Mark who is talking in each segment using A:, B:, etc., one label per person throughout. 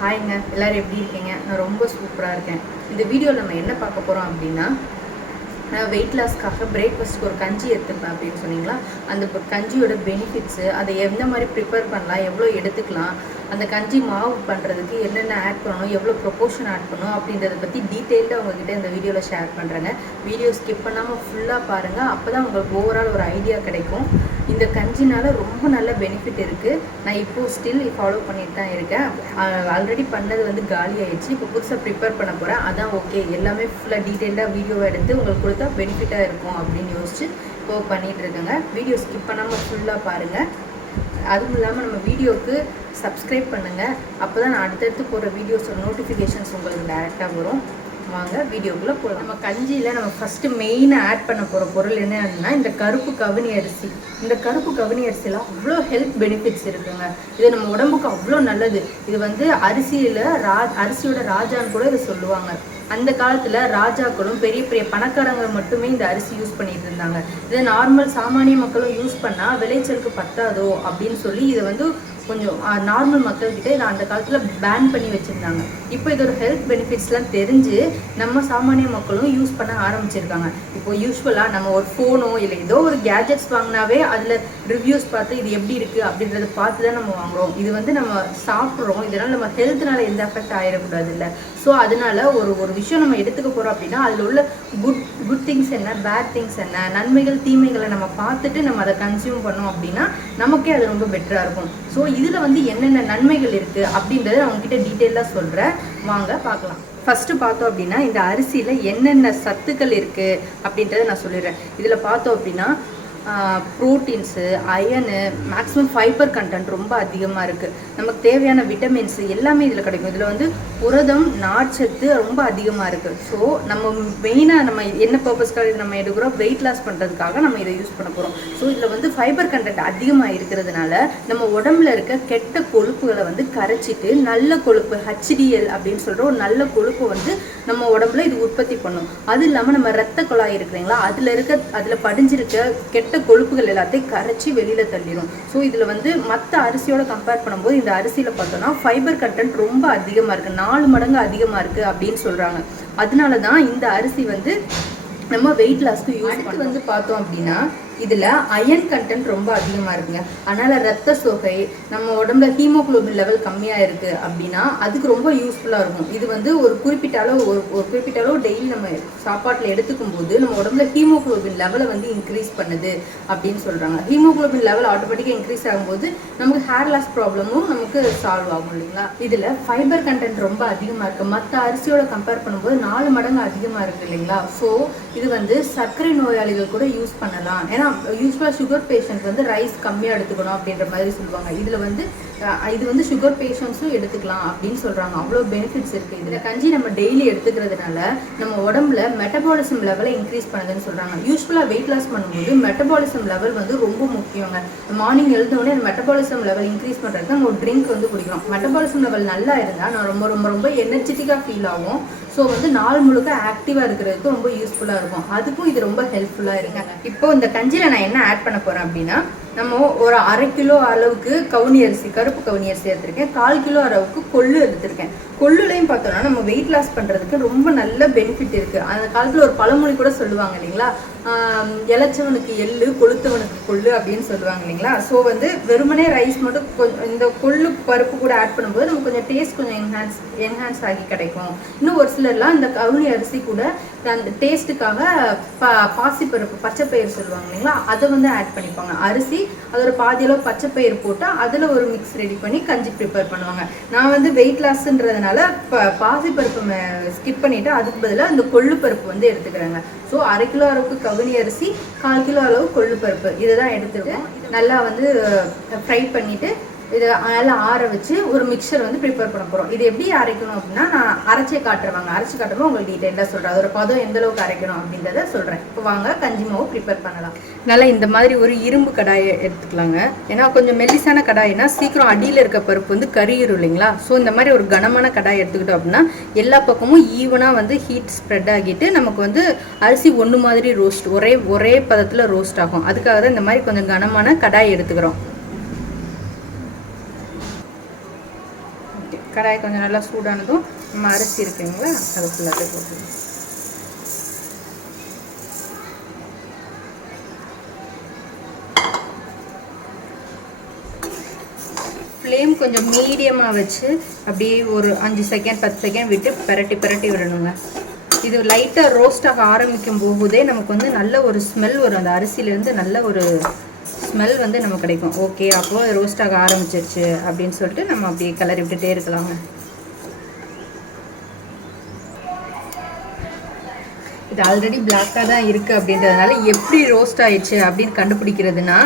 A: ஹாய்ங்க எல்லாரும் எப்படி இருக்கீங்க? நான் ரொம்ப சூப்பராக இருக்கேன். இந்த வீடியோவில் நம்ம என்ன பார்க்க போகிறோம் அப்படின்னா நான் வெயிட் லாஸ்க்காக பிரேக்ஃபாஸ்ட்க்கு ஒரு கஞ்சி எடுத்துப்பேன் அப்படின்னு சொன்னீங்களா? அந்த கஞ்சியோட பெனிஃபிட்ஸு அதை எந்த மாதிரி ப்ரிப்பேர் பண்ணலாம் எவ்வளோ எடுத்துக்கலாம் அந்த கஞ்சி மாவு பண்ணுறதுக்கு என்னென்ன ஆட் பண்ணணும் எவ்வளோ ப்ரொபோர்ஷன் ஆட் பண்ணணும் அப்படின்றத பற்றி டீட்டெயில்டாக உங்ககிட்ட இந்த வீடியோவில் ஷேர் பண்ணுறேங்க வீடியோ ஸ்கிப் பண்ணாமல் ஃபுல்லாக பாருங்கள் அப்போ தான் உங்களுக்கு ஓவரால் ஒரு ஐடியா கிடைக்கும். இந்த கஞ்சினால் ரொம்ப நல்ல பெனிஃபிட் இருக்குது நான் இப்போது ஸ்டில் ஃபாலோ பண்ணிட்டு தான் இருக்கேன். ஆல்ரெடி பண்ணது வந்து காலி ஆயிடுச்சு. இப்போ புதுசாக ப்ரிப்பேர் பண்ண போகிறேன் அதான் ஓகே எல்லாமே ஃபுல்லாக டீட்டெயிலாக வீடியோவை எடுத்து உங்களுக்கு கொடுத்தா பெனிஃபிட்டாக இருக்கும் அப்படின்னு யோசிச்சு இப்போ பண்ணிகிட்டு இருக்கேங்க. வீடியோ ஸ்கிப் பண்ணாமல் ஃபுல்லாக பாருங்கள் அதுவும் இல்லாமல் நம்ம வீடியோவுக்கு சப்ஸ்கிரைப் பண்ணுங்கள் அப்போ தான் நான் அடுத்தடுத்து போகிற வீடியோஸோட நோட்டிஃபிகேஷன்ஸ் உங்களுக்கு டேரெக்டாக வரும். வாங்க வீடியோக்குள்ளே போகலாம் நம்ம கஞ்சியில் நம்ம ஃபஸ்ட்டு மெயினாக ஆட் பண்ண போகிற பொருள் என்னன்னா இந்த கருப்பு கவுனி அரிசி. இந்த கருப்பு கவுனி அரிசியில் அவ்வளோ ஹெல்த் பெனிஃபிட்ஸ் இருக்குங்க. இது நம்ம உடம்புக்கு அவ்வளோ நல்லது. இது வந்து அரிசியில் ரா அரிசியோட ராஜான்னு கூட இதை சொல்லுவாங்க. அந்த காலத்தில் ராஜாக்களும் பெரிய பெரிய பணக்காரங்க மட்டுமே இந்த அரிசி யூஸ் பண்ணிட்டு இருந்தாங்க. இதை நார்மல் சாமானிய மக்களும் யூஸ் பண்ணால் விளைச்சலுக்கு பத்தாதோ அப்படின்னு சொல்லி இதை வந்து கொஞ்சம் நார்மல் மக்கள்கிட்ட இதை அந்த காலத்தில் பேன் பண்ணி வச்சுருந்தாங்க. இப்போ இதோட ஹெல்த் பெனிஃபிட்ஸ்லாம் தெரிஞ்சு நம்ம சாமானிய மக்களும் யூஸ் பண்ண ஆரம்பிச்சிருக்காங்க. இப்போ யூஸ்வலாக நம்ம ஒரு ஃபோனோ இல்லை ஏதோ ஒரு கேஜெட்ஸ் வாங்கினாவே அதில் ரிவ்யூஸ் பார்த்து இது எப்படி இருக்குது அப்படின்றத பார்த்து தான் நம்ம வாங்குறோம். இது வந்து நம்ம சாப்பிட்றோம். இதனால் நம்ம ஹெல்த்னால எந்த எஃபெக்ட் ஆகிடக்கூடாது இல்லை ஸோ அதனால ஒரு ஒரு விஷயம் நம்ம எடுத்துக்க போகிறோம் அப்படின்னா அதில் உள்ள குட் குட் திங்ஸ் என்ன பேட் திங்ஸ் என்ன நன்மைகள் தீமைகளை நம்ம பார்த்துட்டு நம்ம அதை கன்சியூம் பண்ணோம் அப்படின்னா நமக்கே அது ரொம்ப பெட்டராக இருக்கும். ஸோ இதில் வந்து என்னென்ன நன்மைகள் இருக்குது அப்படின்றத நான் உங்ககிட்ட டீட்டெயிலாக சொல்கிறேன் வாங்க பார்க்கலாம். ஃபஸ்ட்டு பார்த்தோம் அப்படின்னா இந்த அரிசியில் என்னென்ன சத்துக்கள் இருக்குது அப்படின்றத நான் சொல்லிடுறேன். இதில் பார்த்தோம் அப்படின்னா proteins iron maximum fibre content ரொம்ப அதிகமாக இருக்குது நமக்கு தேவையான விட்டமின்ஸு எல்லாமே இதில் கிடைக்கும். இதில் வந்து புரதம் நார்ச்சத்து ரொம்ப அதிகமாக இருக்குது ஸோ நம்ம மெயினாக நம்ம என்ன பர்பஸ்க்காக நம்ம எடுக்கிறோம்? வெயிட் லாஸ் பண்ணுறதுக்காக நம்ம இதை யூஸ் பண்ண போகிறோம் ஸோ இதில் வந்து ஃபைபர் கண்டென்ட் அதிகமாக இருக்கிறதுனால நம்ம உடம்புல இருக்க கெட்ட கொழுப்புகளை வந்து கரைச்சிட்டு நல்ல கொழுப்பு ஹெச்டிஎல் அப்படின்னு சொல்கிற ஒரு நல்ல கொழுப்பு வந்து நம்ம உடம்புல இது உற்பத்தி பண்ணும். அது இல்லாமல் நம்ம ரத்த குழாய் இருக்கிறீங்களா அதில் இருக்க அதில் படிஞ்சிருக்க கெட்ட கொழுப்புகள் எல்லாத்தையும் கரைச்சி வெளியில் தள்ளிடும் ஸோ இதில் வந்து மற்ற அரிசியோட கம்பேர் பண்ணும்போது இந்த அரிசியில் பார்த்தோம்னா ஃபைபர் கண்டென்ட் ரொம்ப அதிகமாக இருக்குது நாலு மடங்கு அதிகமாக இருக்குது அப்படின்னு சொல்கிறாங்க அதனால தான் இந்த அரிசி வந்து நம்ம வெயிட் லாஸ்க்கு யூஸ் பண்ணி வந்து பார்த்தோம் அப்படின்னா இதில் அயன் கண்டென்ட் ரொம்ப அதிகமாக இருக்குங்க. அதனால் ரத்த சோகை நம்ம உடம்புல ஹீமோகுளோபின் லெவல் கம்மியாக இருக்குது அப்படின்னா அதுக்கு ரொம்ப யூஸ்ஃபுல்லாக இருக்கும். இது வந்து ஒரு குறிப்பிட்ட அளவு ஒரு ஒரு குறிப்பிட்ட அளவு டெய்லி நம்ம சாப்பாட்டில் எடுத்துக்கும் போது நம்ம உடம்புல ஹீமோகுளோபின் லெவலை வந்து இன்க்ரீஸ் பண்ணுது அப்படின்னு சொல்கிறாங்க ஹீமோகுளோபின் லெவல் ஆட்டோமேட்டிக்காக இன்க்ரீஸ் ஆகும்போது நமக்கு ஹேர் லாஸ் ப்ராப்ளமும் நமக்கு சால்வ் ஆகும் இல்லைங்களா? இதில் ஃபைபர் கண்டென்ட் ரொம்ப அதிகமாக இருக்குது மற்ற அரிசியோட கம்பேர் பண்ணும்போது நாலு மடங்கு அதிகமாக இருக்குது இல்லைங்களா? ஸோ இது வந்து சர்க்கரை நோயாளிகள் கூட யூஸ் பண்ணலாம். ஏன்னா யூஸ்வலாக சுகர் பேஷண்ட் வந்து ரைஸ் கம்மியாக எடுத்துக்கணும் அப்படின்ற மாதிரி சொல்லுவாங்க. இதில் வந்து இது வந்து சுகர் பேஷண்ட்ஸும் எடுத்துக்கலாம் அப்படின்னு சொல்கிறாங்க அவ்வளோ பெனிஃபிட்ஸ் இருக்குது இதில். கஞ்சி நம்ம டெய்லி எடுத்துக்கிறதுனால நம்ம உடம்புல மெட்டபாலிசம் லெவலை இன்க்ரீஸ் பண்ணுதுன்னு சொல்கிறாங்க யூஸ்வலாக வெயிட் லாஸ் பண்ணும்போது மெட்டபாலிசம் லெவல் வந்து ரொம்ப முக்கியங்க. மார்னிங் எழுந்தோடனே மெட்டபாலிசம் லெவல் இன்க்ரீஸ் பண்ணுறதுக்கு நம்ம ஒரு ட்ரிங்க் வந்து குடிக்கிறோம் மெட்டபாலிசம் லெவல் நல்லா இருந்தால் நான் ரொம்ப ரொம்ப ரொம்ப எனர்ஜெட்டிக்காக ஃபீல் ஆகும். ஸோ வந்து நாள் முழுக்க ஆக்டிவாக இருக்கிறதுக்கு ரொம்ப யூஸ்ஃபுல்லாக இருக்கும். அதுக்கும் இது ரொம்ப ஹெல்ப்ஃபுல்லாக இருக்குங்க இப்போ இந்த கஞ்சியில் நான் என்ன ஆட் பண்ண போகிறேன் அப்படின்னா நம்ம ஒரு அரை கிலோ அளவுக்கு கவுனி அரிசி கருப்பு கவுனி அரிசி எடுத்திருக்கேன். கால் கிலோ அளவுக்கு கொள்ளு எடுத்திருக்கேன். கொள்ளுலையும் பார்த்தோம்னா நம்ம வெயிட் லாஸ் பண்ணுறதுக்கு ரொம்ப நல்ல பெனிஃபிட் இருக்குது அந்த காலத்தில் ஒரு பழமொழி கூட சொல்லுவாங்க இல்லைங்களா? இழைச்சவனுக்கு எள்ளு கொளுத்தவனுக்கு கொள்ளு அப்படின்னு சொல்லுவாங்க இல்லைங்களா? ஸோ வந்து வெறுமனே ரைஸ் மட்டும் கொஞ்சம் இந்த கொள்ளு பருப்பு கூட ஆட் பண்ணும்போது நமக்கு கொஞ்சம் டேஸ்ட் கொஞ்சம் என்ஹான்ஸ் என்ஹான்ஸ் ஆகி கிடைக்கும். இன்னும் ஒரு சிலர்லாம் இந்த கவுனி அரிசி கூட அந்த டேஸ்ட்டுக்காக ப பாசிப்பருப்பு பச்சைப்பயிர் சொல்லுவாங்க இல்லைங்களா? அதை வந்து ஆட் பண்ணிப்பாங்க. அரிசி அதோட பாதி அளவு பச்சைப்பயிறு போட்டு அதில் ஒரு மிக்ஸ் ரெடி பண்ணி கஞ்சி ப்ரிப்பேர் பண்ணுவாங்க. நான் வந்து வெயிட் லாஸ்ன்றதுனால ப பாசிப்பருப்பு ஸ்கிப் பண்ணிவிட்டு அதுக்கு பதிலாக அந்த கொள்ளு பருப்பு வந்து எடுத்துக்கிறாங்க. ஸோ அரை கிலோ அளவுக்கு கவுனி அரிசி கால் கிலோ அளவு கொள்ளு பருப்பு. இதை தான் எடுத்துருக்கோம் நல்லா வந்து ஃப்ரை பண்ணிவிட்டு இதை எல்லாம் ஆற வச்சு ஒரு மிக்சர் வந்து ப்ரிப்பேர் பண்ண போகிறோம் இது எப்படி அரைக்கணும் அப்படின்னா நான் அரைச்சே காட்டுறவாங்க அரைச்சி காட்டுறப்போ உங்களுக்கு டீட்டெயிலாக சொல்கிறேன் அதோட பதம் எந்த அளவுக்கு அரைக்கணும் அப்படின்றத சொல்கிறேன் இப்போ வாங்க கஞ்சி மாவு ப்ரிப்பேர் பண்ணலாம். நல்லா இந்த மாதிரி ஒரு இரும்பு கடாயை எடுத்துக்கலாங்க. ஏன்னா கொஞ்சம் மெல்லிசான கடாயினா சீக்கிரம் அடியில் இருக்க பருப்பு வந்து கரியிரும் இல்லைங்களா? ஸோ இந்த மாதிரி ஒரு கனமான கடாய் எடுத்துக்கிட்டோம் அப்படின்னா எல்லா பக்கமும் ஈவனாக வந்து ஹீட் ஸ்ப்ரெட் ஆகிட்டு நமக்கு வந்து அரிசி ஒன்று மாதிரி ரோஸ்ட் ஒரே ஒரே பதத்தில் ரோஸ்ட் ஆகும். அதுக்காக தான் இந்த மாதிரி கொஞ்சம் கனமான கடாய் எடுத்துக்கிறோம். கடாய் கொஞ்சம் நல்லா சூடானதும் நம்ம அரிசி இருக்குங்களா அதை ஃபுல்லாக போட்டுருவோம் ஃப்ளேம் கொஞ்சம் மீடியமாக வச்சு அப்படியே ஒரு அஞ்சு செகண்ட் பத்து செகண்ட் விட்டு பிரட்டி பிரட்டி விடணுங்க. இது லைட்டாக ரோஸ்ட் ஆக ஆரம்பிக்கும் போதே நமக்கு வந்து நல்ல ஒரு ஸ்மெல் வரும். அந்த அரிசியிலேருந்து நல்ல ஒரு ஸ்மெல் வந்து நமக்கு கிடைக்கும். ஓகே அப்போது ரோஸ்ட் ஆக ஆரம்பிச்சிருச்சு அப்படின்னு சொல்லிட்டு நம்ம அப்படியே கிளறி விட்டுட்டே இருக்கலாங்க. இது ஆல்ரெடி பிளாக்காக தான் இருக்குது அப்படின்றதுனால எப்படி ரோஸ்ட் ஆயிடுச்சு அப்படின்னு கண்டுபிடிக்கிறதுனா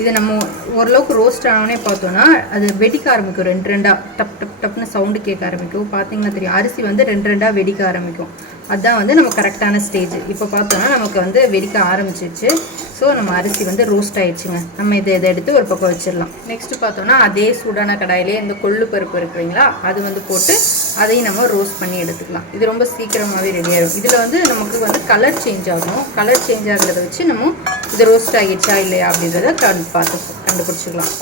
A: இது நம்ம ஓரளவுக்கு ரோஸ்ட் ஆனோடனே பார்த்தோன்னா அது வெடிக்க ஆரம்பிக்கும். ரெண்டு ரெண்டாக டப் டப் டப்னு சவுண்டு கேட்க ஆரம்பிக்கும். பார்த்தீங்கன்னா தெரியும் அரிசி வந்து ரெண்டு ரெண்டாக வெடிக்க ஆரம்பிக்கும். அதுதான் வந்து நம்ம கரெக்டான ஸ்டேஜ் இப்போ பார்த்தோன்னா நமக்கு வந்து வெடிக்க ஆரம்பிச்சிச்சு ஸோ நம்ம அரிசி வந்து ரோஸ்ட் ஆயிடுச்சுங்க. நம்ம இதை இதை எடுத்து ஒரு பக்கம் வச்சிடலாம். நெக்ஸ்ட் பார்த்தோன்னா அதே சூடான கடாயிலே இந்த கொள்ளு பருப்பு இருக்குங்களா அது வந்து போட்டு அதையும் நம்ம ரோஸ்ட் பண்ணி எடுத்துக்கலாம். இது ரொம்ப சீக்கிரமாகவே ரெடி ஆகிடும் இதில் வந்து நமக்கு வந்து கலர் சேஞ்ச் ஆகும். கலர் சேஞ்ச் ஆகிறத வச்சு நம்ம இது ரோஸ்ட் ஆகிடுச்சா இல்லையா அப்படின்றத கண்டு பார்த்து கண்டுபிடிச்சிக்கலாம்.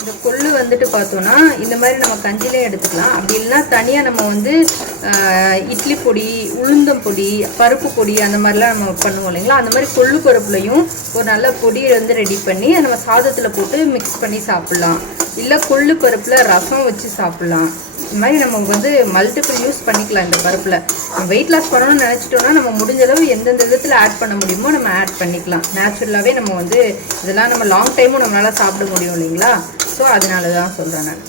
A: இந்த கொள்ளு வந்துட்டு பார்த்தோன்னா இந்த மாதிரி நம்ம கஞ்சிலையும் எடுத்துக்கலாம். அப்படி இல்லைன்னா தனியாக நம்ம வந்து இட்லி பொடி உளுந்தம் பொடி பருப்பு பொடி அந்த மாதிரிலாம் நம்ம பண்ணுவோம் இல்லைங்களா? அந்த மாதிரி கொள்ளு பருப்புலையும் ஒரு நல்ல பொடியை வந்து ரெடி பண்ணி அதை நம்ம சாதத்தில் போட்டு மிக்ஸ் பண்ணி சாப்பிட்லாம். இல்லை கொள்ளு பருப்பில் ரசம் வச்சு சாப்பிட்லாம். இந்த மாதிரி நம்ம வந்து மல்டிபிள் யூஸ் பண்ணிக்கலாம் இந்த பருப்பில். வெயிட் லாஸ் பண்ணணும்னு நினச்சிட்டோம்னா நம்ம முடிஞ்ச அளவு எந்தெந்த விதத்தில் ஆட் பண்ண முடியுமோ நம்ம ஆட் பண்ணிக்கலாம். நேச்சுரலாகவே நம்ம வந்து இதெல்லாம் நம்ம லாங் டைமும் நம்மளால் சாப்பிட முடியும் இல்லைங்களா? ஸோ அதனால தான் சொல்கிறேன் நான்.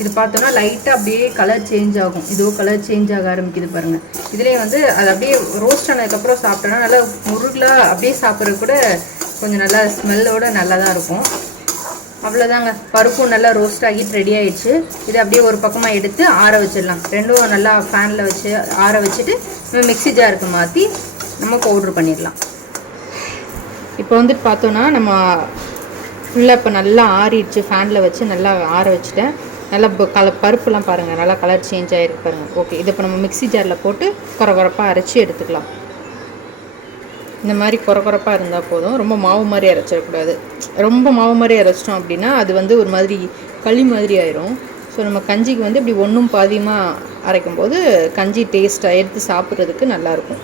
A: இது பார்த்தோன்னா லைட்டாக அப்படியே கலர் சேஞ்ச் ஆகும். இதோ கலர் சேஞ்ச் ஆக ஆரம்பிக்குது பாருங்கள் இதுலேயே வந்து அது அப்படியே ரோஸ்ட் ஆனதுக்கப்புறம் சாப்பிட்டோன்னா நல்லா முருகலாக அப்படியே சாப்பிட்றது கூட கொஞ்சம் நல்லா ஸ்மெல்லோட நல்லா தான் இருக்கும். அவ்வளோதாங்க பருப்பும் நல்லா ரோஸ்ட் ஆகிட்டு ரெடி ஆயிடுச்சு. இதை அப்படியே ஒரு பக்கமாக எடுத்து ஆற வச்சிடலாம். ரெண்டும் நல்லா ஃபேனில் வச்சு ஆற வச்சுட்டு நம்ம மிக்ஸி ஜாருக்கு மாற்றி நம்ம பவுட்ரு பண்ணிடலாம். இப்போ வந்துட்டு பார்த்தோன்னா நம்ம ஃபுல்லாக இப்போ நல்லா ஆறிடுச்சு. ஃபேனில் வச்சு நல்லா ஆற வச்சுட்டேன். நல்லா கல பருப்புலாம் பாருங்கள் நல்லா கலர் சேஞ்ச் ஆகிருக்கு பாருங்கள் ஓகே இதை இப்போ நம்ம மிக்ஸி ஜாரில் போட்டு குறகுறப்பாக அரைச்சி எடுத்துக்கலாம். இந்த மாதிரி குறகுறப்பாக இருந்தால் போதும். ரொம்ப மாவு மாதிரி அரைச்சிடக்கூடாது. ரொம்ப மாவு மாதிரி அரைச்சிட்டோம் அப்படின்னா அது வந்து ஒரு மாதிரி களி மாதிரி ஆயிரும். ஸோ நம்ம கஞ்சிக்கு வந்து இப்படி ஒன்றும் பாதியமாக அரைக்கும் போது கஞ்சி டேஸ்ட்டாக எடுத்து சாப்பிட்றதுக்கு நல்லாயிருக்கும்.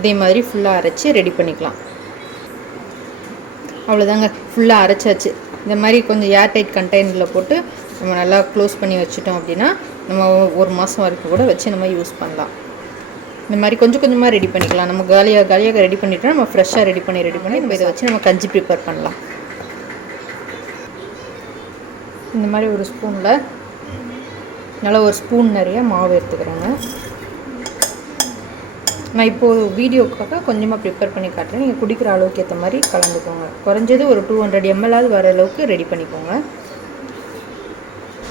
A: இதே மாதிரி ஃபுல்லாக அரைச்சி ரெடி பண்ணிக்கலாம். அவ்வளோதாங்க ஃபுல்லாக அரைச்சாச்சு. இந்த மாதிரி கொஞ்சம் ஏர் டைட் கண்டெய்னரில் போட்டு நம்ம நல்லா க்ளோஸ் பண்ணி வச்சுட்டோம் அப்படின்னா நம்ம ஒரு மாதம் வரைக்கும் கூட வச்சு நம்ம யூஸ் பண்ணலாம். இந்த மாதிரி கொஞ்சம் கொஞ்சமாக ரெடி பண்ணிக்கலாம். நம்ம காலியாக காலியாக ரெடி பண்ணிட்டோம் நம்ம ஃப்ரெஷ்ஷாக ரெடி பண்ணி ரெடி பண்ணி நம்ம இதை வச்சு நம்ம கஞ்சி ப்ரிப்பேர் பண்ணலாம். இந்த மாதிரி ஒரு ஸ்பூனில் நல்லா ஒரு ஸ்பூன் நிறைய மாவு எடுத்துக்கிறேங்க. நான் இப்போது வீடியோக்காக கொஞ்சமாக ப்ரிப்பேர் பண்ணி காட்டுறேன். நீங்கள் குடிக்கிற அளவுக்கு ஏற்ற மாதிரி கலந்துக்கோங்க. குறைஞ்சது ஒரு டூ ஹண்ட்ரட் எம்எல்லாவது வர அளவுக்கு ரெடி பண்ணிக்கோங்க.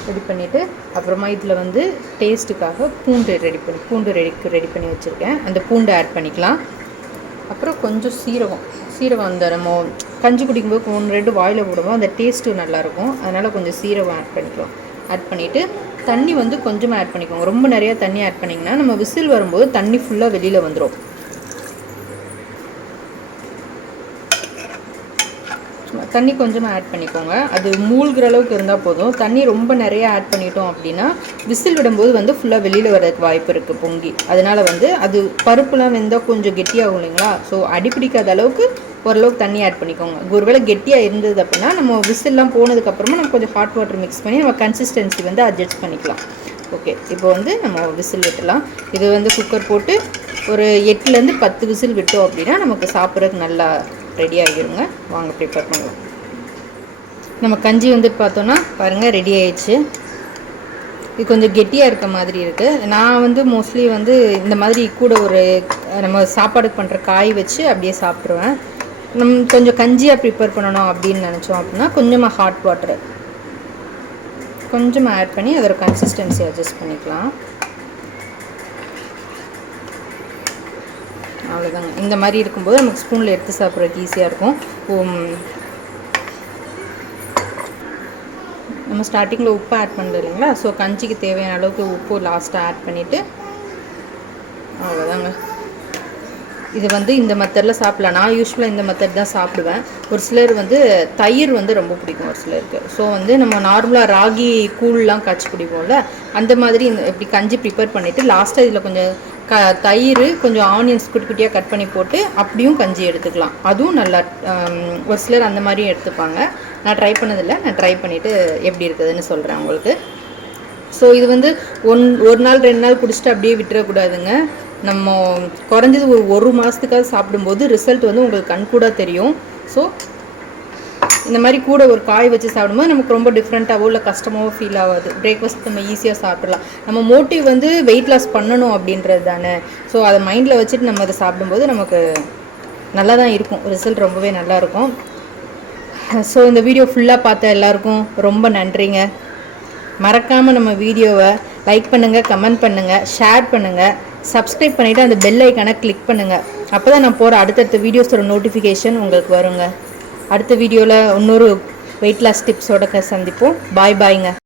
A: ரெடி பண்ணிவிட்டு அப்புறமா இதில் வந்து டேஸ்ட்டுக்காக பூண்டு ரெடி பண்ணி பூண்டு ரெடி ரெடி பண்ணி வச்சுருக்கேன். அந்த பூண்டு ஆட் பண்ணிக்கலாம். அப்புறம் கொஞ்சம் சீரகம் சீரகம் அந்த நம்ம கஞ்சி குடிக்கும்போது ஒன்று ரெண்டு வாயில் போடுவோம் அந்த டேஸ்ட்டு நல்லாயிருக்கும் அதனால் கொஞ்சம் சீரகம் ஆட் பண்ணிக்கலாம். ஆட் பண்ணிவிட்டு தண்ணி வந்து கொஞ்சமாக ஆட் பண்ணிக்கோங்க. ரொம்ப நிறைய தண்ணி ஆட் பண்ணிங்கன்னா நம்ம விசில் வரும்போது தண்ணி ஃபுல்லாக வெளியில் வந்துடும் தண்ணி கொஞ்சமாக ஆட் பண்ணிக்கோங்க. அது மூழ்கிற அளவுக்கு இருந்தால் போதும். தண்ணி ரொம்ப நிறையா ஆட் பண்ணிட்டோம் அப்படின்னா விசில் விடும்போது வந்து ஃபுல்லாக வெளியில் வரதுக்கு வாய்ப்பு இருக்குது பொங்கி. அதனால் வந்து அது பருப்புலாம் வெந்தால் கொஞ்சம் கெட்டியாகும் இல்லைங்களா? ஸோ அடிப்பிடிக்காத அளவுக்கு ஓரளவுக்கு தண்ணி ஆட் பண்ணிக்கோங்க. ஒருவேளை கெட்டியாக இருந்தது அப்படின்னா நம்ம விசில்லாம் போனதுக்கப்புறமா நம்ம கொஞ்சம் ஹாட் வாட்டர் மிக்ஸ் பண்ணி நம்ம கன்சிஸ்டன்சி வந்து அட்ஜஸ்ட் பண்ணிக்கலாம். ஓகே இப்போ வந்து நம்ம விசில் விட்டுலாம். இது வந்து குக்கர் போட்டு ஒரு எட்டுலேருந்து பத்து விசில் விட்டோம் அப்படின்னா நமக்கு சாப்பிட்றதுக்கு நல்லா ரெடி ஆகிருங்க. வாங்க ப்ரிப்பேர் பண்ணலாம். நம்ம கஞ்சி வந்துட்டு பார்த்தோன்னா பாருங்கள் ரெடி ஆயிடுச்சு. இது கொஞ்சம் கெட்டியாக இருக்க மாதிரி இருக்குது நான் வந்து மோஸ்ட்லி வந்து இந்த மாதிரி கூட ஒரு நம்ம சாப்பாடு பண்ணுற காய் வச்சு அப்படியே சாப்பிட்ருவேன் நம்ம கொஞ்சம் கஞ்சியாக ப்ரிப்பேர் பண்ணணும் அப்படின்னு நினச்சோம் அப்படின்னா கொஞ்சமாக ஹாட் வாட்டர் கொஞ்சமாக ஆட் பண்ணி அதோட கன்சிஸ்டன்சி அட்ஜஸ்ட் பண்ணிக்கலாம். அவ்வளோதாங்க இந்த மாதிரி இருக்கும்போது நமக்கு ஸ்பூனில் எடுத்து சாப்பிட்றதுக்கு ஈஸியாக இருக்கும். நம்ம ஸ்டார்டிங்கில் உப்பு ஆட் பண்ணல இல்லைங்களா? ஸோ கஞ்சிக்கு தேவையான அளவுக்கு உப்பு லாஸ்ட்டாக ஆட் பண்ணிவிட்டு அவ்வளோதாங்க இது வந்து இந்த மெத்தடில் சாப்பிடலாம். நான் யூஸ்வலாக இந்த மெத்தட் தான் சாப்பிடுவேன். ஒரு சிலர் வந்து தயிர் வந்து ரொம்ப பிடிக்கும் ஒரு சிலருக்கு. ஸோ வந்து நம்ம நார்மலாக ராகி கூழ்லாம் காய்ச்சி குடிப்போம்ல அந்த மாதிரி இந்த இப்படி கஞ்சி ப்ரிப்பேர் பண்ணிவிட்டு லாஸ்ட்டாக இதில் கொஞ்சம் க தயிர் கொஞ்சம் ஆனியன்ஸ் குட்டி குட்டியாக கட் பண்ணி போட்டு அப்படியும் கஞ்சி எடுத்துக்கலாம். அதுவும் நல்லா ஒரு சிலர் அந்த மாதிரியும் எடுத்துப்பாங்க. நான் ட்ரை பண்ணதில்லை. நான் ட்ரை பண்ணிவிட்டு எப்படி இருக்குதுன்னு சொல்கிறேன் உங்களுக்கு. ஸோ இது வந்து ஒன் ஒரு நாள் ரெண்டு நாள் குடிச்சிட்டு அப்படியே விட்டுறக்கூடாதுங்க. நம்ம குறைஞ்சது ஒரு ஒரு மாதத்துக்காக சாப்பிடும்போது ரிசல்ட் வந்து உங்களுக்கு கண்கூடாக தெரியும். ஸோ இந்த மாதிரி கூட ஒரு காய் வச்சு சாப்பிடும்போது நமக்கு ரொம்ப டிஃப்ரெண்ட்டாகவோ இல்லை கஷ்டமாகவோ ஃபீல் ஆகாது. பிரேக்ஃபாஸ்ட் நம்ம ஈஸியாக சாப்பிடலாம். நம்ம மோட்டிவ் வந்து வெயிட் லாஸ் பண்ணணும் அப்படின்றது தானே. ஸோ அதை மைண்டில் வச்சுட்டு நம்ம அதை சாப்பிடும்போது நமக்கு நல்லா தான் இருக்கும். ரிசல்ட் ரொம்பவே நல்லா இருக்கும். ஸோ இந்த வீடியோ ஃபுல்லாக பார்த்த எல்லாருக்கும் ரொம்ப நன்றிங்க. மறக்காமல் நம்ம வீடியோவை லைக் பண்ணுங்கள் கமெண்ட் பண்ணுங்கள் ஷேர் பண்ணுங்கள் சப்ஸ்கிரைப் பண்ணிவிட்டு அந்த பெல் ஐக்கானை கிளிக் பண்ணுங்கள் அப்போ தான் நான் போகிற அடுத்தடுத்த வீடியோஸோட நோட்டிஃபிகேஷன் உங்களுக்கு வருங்க. அடுத்த வீடியோவில் இன்னொரு வெயிட் லாஸ் டிப்ஸோட சந்திப்போம். பாய் பாய்ங்க